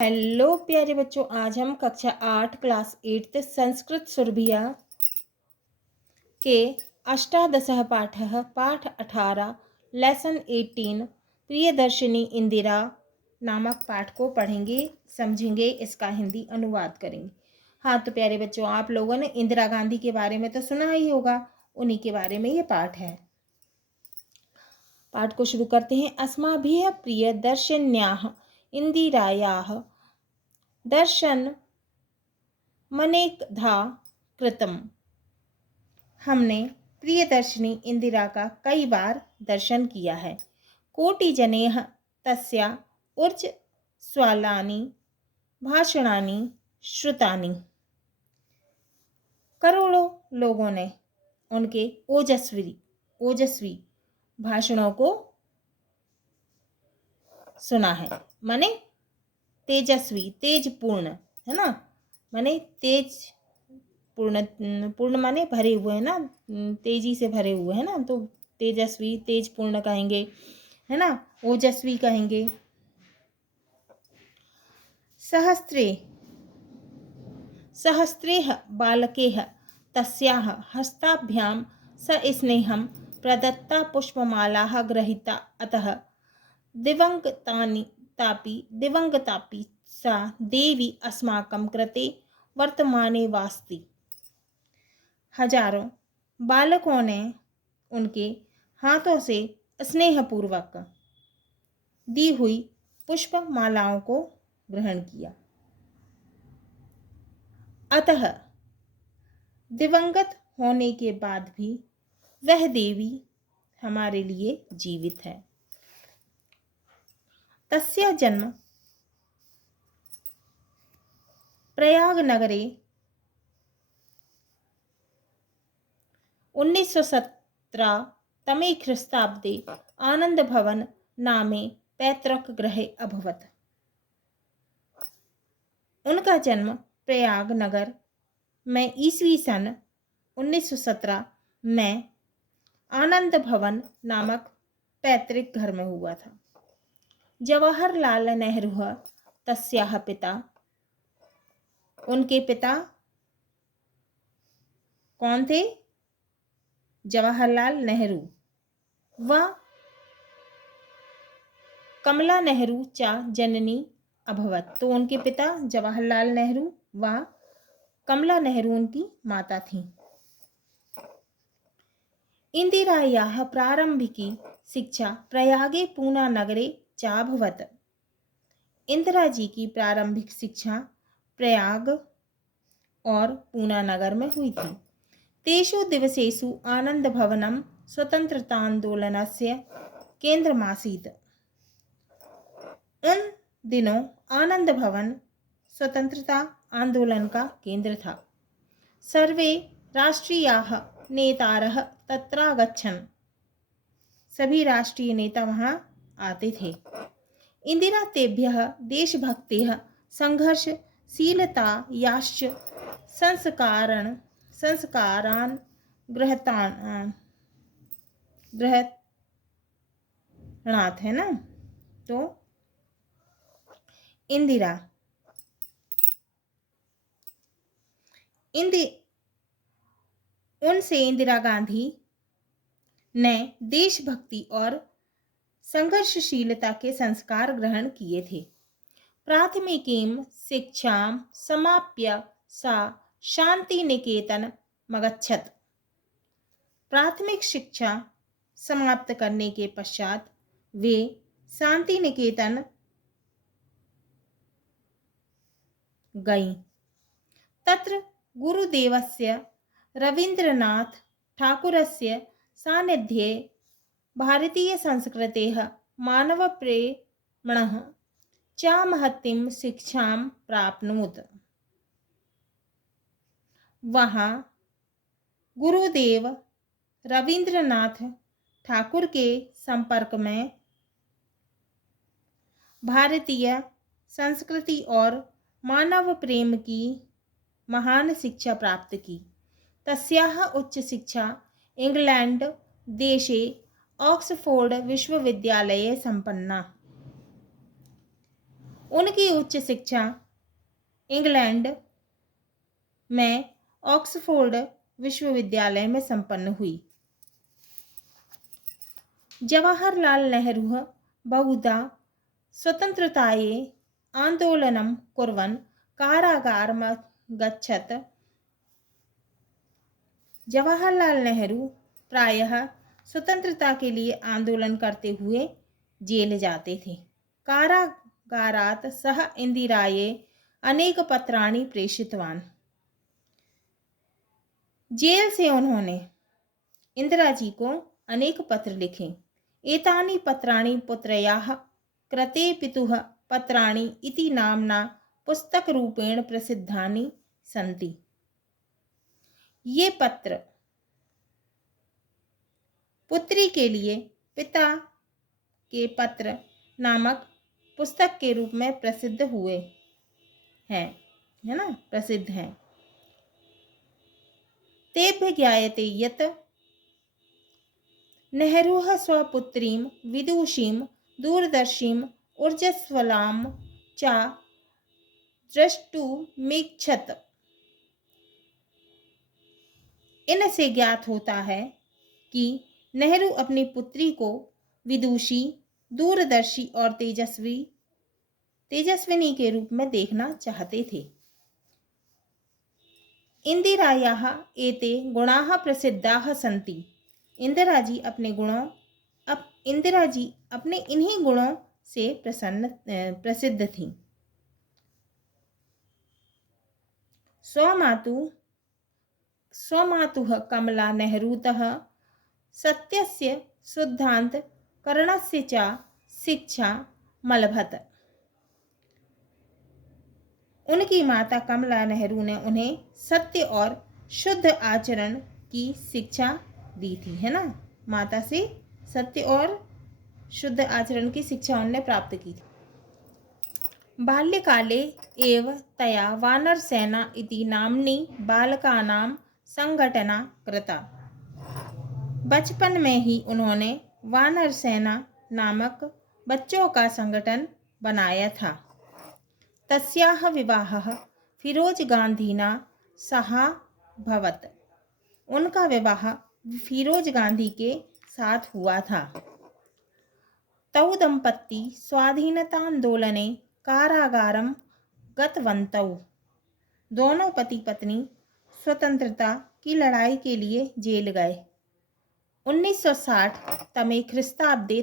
Hello प्यारे बच्चों, आज हम कक्षा 8 क्लास 8 संस्कृत सुरभिया के अष्टादशः पाठः पाठ 18 लेसन 18 प्रियदर्शिनी इंदिरा नामक पाठ को पढ़ेंगे, समझेंगे, इसका हिंदी अनुवाद करेंगे। हाँ तो प्यारे बच्चों, आप लोगों ने इंदिरा गांधी के बारे में तो सुना ही होगा, उन्हीं के बारे में ये पाठ है। पाठ को शुरू करते हैं। अस्माभिः प्रियदर्शिन्याः इंदिरायाः दर्शन मनेकधा कृतम। हमने प्रियदर्शिनी इंदिरा का कई बार दर्शन किया है। कोटि जनेह तस्या उर्ज स्वालानि भाषणानि श्रुतानि। करोड़ों लोगों ने उनके ओजस्वी भाषणों को सुना है। माने तेजस्वी, तेजपूर्ण, है ना। माने तेज पूर्ण माने भरे हुए, है ना, तेजी से भरे हुए, है ना। तो तेजस्वी, तेजपूर्ण कहेंगे, है ना, ओजस्वी कहेंगे। सहस्त्रेह बालकेह तस्याः हस्ताभ्यां सस्नेहं प्रदत्ता पुष्पमालाः गृहीता, अतः दिवंगतापि सा देवी अस्माकं कृते वर्तमाने वास्ति। हजारों बालकों ने उनके हाथों से स्नेहपूर्वक दी हुई पुष्प मालाओं को ग्रहण किया। अतः दिवंगत होने के बाद भी वह देवी हमारे लिए जीवित है। तस्य जन्म प्रयाग नगरे 1917 तमे ख्रीस्ताब्दे आनंद भवन नामे पैतृक गृहे अभवत्। उनका जन्म प्रयाग नगर में ईस्वी सन 1917 में आनंद भवन नामक पैतृक घर में हुआ था। जवाहरलाल नेहरू तस्याः पिता। उनके पिता कौन थे? जवाहरलाल नेहरू व कमला नेहरू चा जननी अभवत। तो उनके पिता जवाहरलाल नेहरू व कमला नेहरू उनकी माता थी। इंदिरायाः प्रारंभिकी शिक्षा प्रयागे पूना नगरे चाभवत। इंदिरा जी की प्रारंभिक शिक्षा प्रयाग और पूना नगर में हुई थी। तेषु दिवसेषु आनंद भवनं स्वतंत्रतांदोलनस्य केंद्रमासीत्। उन दिनों आनंद भवन स्वतंत्रता आंदोलन का केंद्र था। सर्वे राष्ट्रीयाः नेतारः तत्रागच्छन्। सभी राष्ट्रीय नेता वहां आते थे। इंदिरा तेभ्यः देशभक्तेः संघर्षशीलतायाश्च संस्कारान् गृहणात्, है ना। तो उनसे इंदिरा गांधी ने देशभक्ति और संघर्षशीलता के संस्कार ग्रहण किए थे। प्राथमिकीं शिक्षां समाप्य सा शांति निकेतन मगच्छत्। प्राथमिक शिक्षा समाप्त करने के पश्चात वे शांति निकेतन गईं। तत्र गुरुदेवस्य रवीन्द्रनाथ ठाकुरस्य सान्निध्ये भारतीय संस्कृतेः मानवप्रेमणः च महतीं शिक्षां प्राप्नोत्। वहाँ गुरुदेव रवीन्द्रनाथ ठाकुर के संपर्क में भारतीय संस्कृति और मानव प्रेम की महान शिक्षा प्राप्त की। तस्याः उच्च शिक्षा इंग्लैंड देशे ऑक्सफोर्ड विश्वविद्यालये संपन्ना। उनकी उच्च शिक्षा इंग्लैंड में ऑक्सफोर्ड विश्वविद्यालय में संपन्न हुई। जवाहरलाल नेहरू बहुधा स्वतन्त्रतायै आन्दोलनं कुर्वन् कारागारम् गच्छत्। जवाहरलाल नेहरू प्रायः स्वतंत्रता के लिए आंदोलन करते हुए जेल जाते थे। कारागारात् सः इंदिरायै अनेक पत्राणि प्रेषितवान्। जेल से उन्होंने इंदिरा जी को अनेक पत्र लिखे। एतानि पत्राणि पुत्र्याः कृते पितुः पत्राणि इति नाम्ना पुस्तकरूपेण प्रसिद्धानि सन्ति। ये पत्र पुत्री के लिए पिता के पत्र नामक पुस्तक के रूप में प्रसिद्ध हुए हैं, है ना, प्रसिद्ध हैं। तेभ्य ज्ञायते यत् नेहरूः स्वपुत्रीं विदुषीं दूरदर्शीं ऊर्जस्वलां च द्रष्टुमिच्छत्। इनसे ज्ञात होता है कि नेहरू अपनी पुत्री को विदुषी, दूरदर्शी और तेजस्विनी के रूप में देखना चाहते थे। इंदिरायाः एते गुणाः प्रसिद्धाः सन्ति। इंदिरा जी अपने इन्हीं गुणों से प्रसिद्ध थी। स्वमातुः कमला नेहरूतः सत्यस्य शुद्धान्त करणस्य च शिक्षा मलभत। उनकी माता कमला नेहरू ने उन्हें सत्य और शुद्ध आचरण की शिक्षा दी थी, है ना। माता से सत्य और शुद्ध आचरण की शिक्षा उन्हें प्राप्त की थी। बाल्यकाले एव तया वानरसेना इति नाम्नी बालकानां संघटना कृता। बचपन में ही उन्होंने वानर सेना नामक बच्चों का संगठन बनाया था। तस्याः विवाहः फिरोज गांधीना सह भवत्। उनका विवाह फिरोज गांधी के साथ हुआ था। तौ दंपती स्वाधीनतांदोलने कारागारं गतवन्तौ। दोनों पति पत्नी स्वतंत्रता की लड़ाई के लिए जेल गए। 1960 तमे ख्रीस्ताब्दे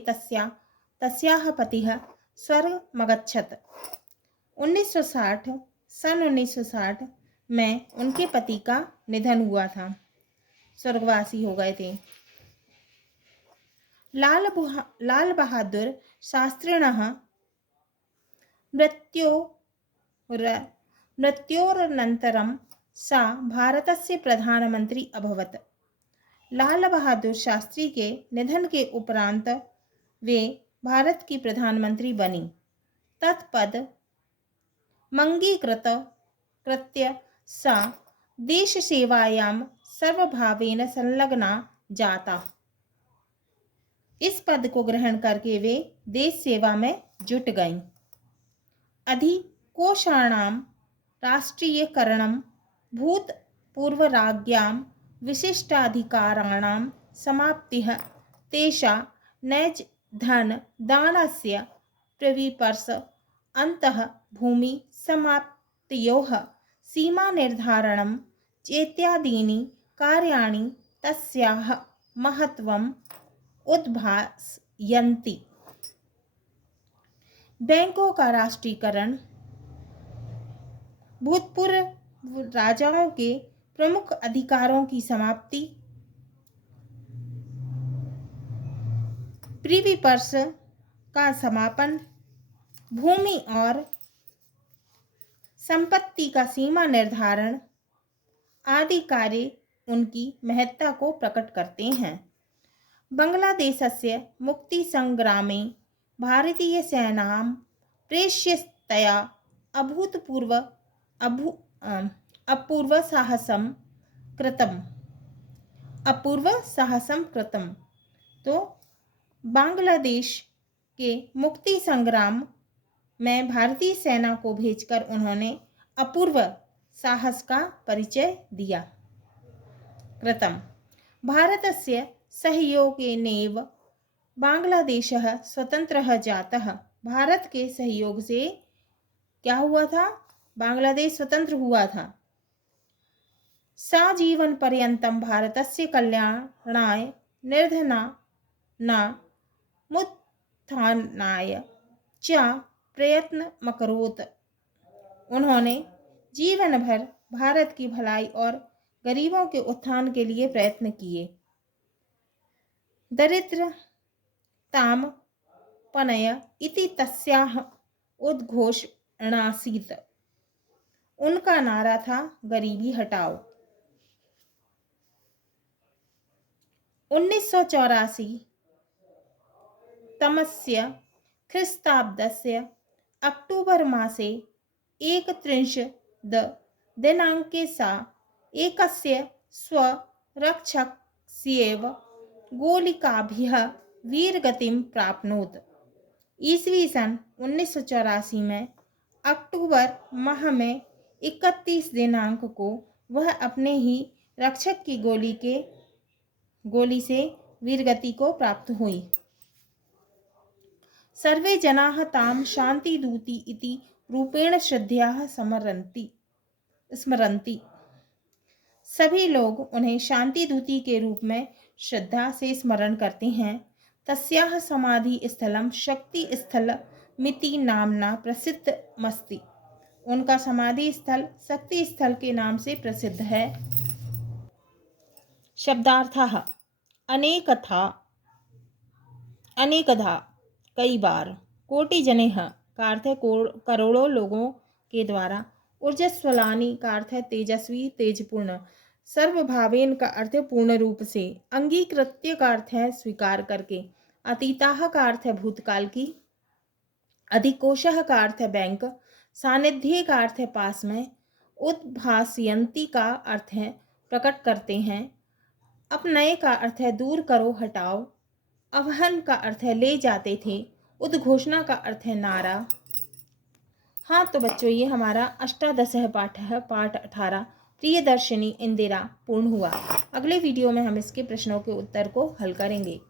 तस्याः पतिः स्वर्गमगच्छत्। 1960 में उनके पति का निधन हुआ था, स्वर्गवासी हो गए थे। लाल बहादुर शास्त्रिणः मृत्योरनन्तरं सा भारतस्य प्रधानमंत्री अभवत्। लाल बहादुर शास्त्री के निधन के उपरांत वे भारत की प्रधानमंत्री बनी। तत्पद मंगीकृत्य सा देश सेवायां सर्वभावेन संलग्ना जाता। इस पद को ग्रहण करके वे देश सेवा में जुट गईं। अधिकोषाणां राष्ट्रीयकरणं भूतपूर्वराज्ञां विशिष्टाधिकाराणां समाप्तिः तेषा नैज धन दानस्य प्रविपर्श अन्तः भूमि समाप्तयोः सीमा निर्धारणं चेत्यादीनि कार्याणि तस्याः महत्वम् उद्भासयन्ति। बैंकों का राष्ट्रीयकरण, भूतपूर्व राजाओं के प्रमुख अधिकारों की समाप्ति, प्रिवी पर्स का समापन, भूमि और संपत्ति का सीमा निर्धारण आदि कार्य उनकी महत्ता को प्रकट करते हैं। बांग्लादेशस्य मुक्तिसंग्रामे भारतीय सेनां प्रेष्यतया अपूर्व साहसं कृतम्। तो बांग्लादेश के मुक्ति संग्राम में भारतीय सेना को भेजकर उन्होंने अपूर्व साहस का परिचय दिया। कृतम् भारतस्य सहयोगेनैव बांग्लादेशः स्वतंत्रः जातः। भारत के सहयोग से क्या हुआ था? बांग्लादेश स्वतंत्र हुआ था। साजीवन पर्यन्तं भारतस्य कल्याणाय निर्धनानामुत्थानाय च प्रयत्नमकरोत्। उन्होंने जीवन भर भारत की भलाई और गरीबों के उत्थान के लिए प्रयत्न किए। दरिद्रतां पनय इति तस्याः उद्घोषणासीत्। उनका नारा था गरीबी हटाओ। 1984 तमस्य ख्रीस्ताब्दस्य अक्टूबर मासे 31 दिनाङ्के सा एकस्य स्वरक्षकस्यैव गोलिकाभिः वीरगतिं प्राप्नोत्। ईस्वी सन 1984 में अक्टूबर माह में 31 दिनांक को वह अपने ही रक्षक की गोली से वीरगति को प्राप्त हुई। सर्वे जनाः तां शान्तिदूती इति रूपेण श्रद्धया स्मरन्ति। सभी लोग उन्हें शांतिदूती के रूप में श्रद्धा से स्मरण करते हैं। तस्याः समाधि स्थलं शक्ति स्थलमिति नाम्ना प्रसिद्धमस्ति। उनका समाधि स्थल शक्ति स्थल के नाम से प्रसिद्ध है। शब्दार्थः अनेकधा कई बार, कोटि जनेह का अर्थ है करोड़ों लोगों के द्वारा, ऊर्जस्वलानि का अर्थ है तेजस्वी तेजपूर्ण, सर्वभावेन का अर्थ है पूर्ण रूप से, अंगीकृत्य का अर्थ है स्वीकार करके, अतीताः का अर्थ है भूतकाल की, अधिकोशः का अर्थ है बैंक, सानिध्य का अर्थ है पास में, उद्भासयन्ति का अर्थ है प्रकट करते हैं, अपनय का अर्थ है दूर करो हटाओ, अवहन का अर्थ है ले जाते थे, उद्घोषणा का अर्थ है नारा। हाँ तो बच्चों, ये हमारा अष्टादशः पाठ है, पाठ 18 प्रियदर्शिनी इंदिरा पूर्ण हुआ। अगले वीडियो में हम इसके प्रश्नों के उत्तर को हल करेंगे।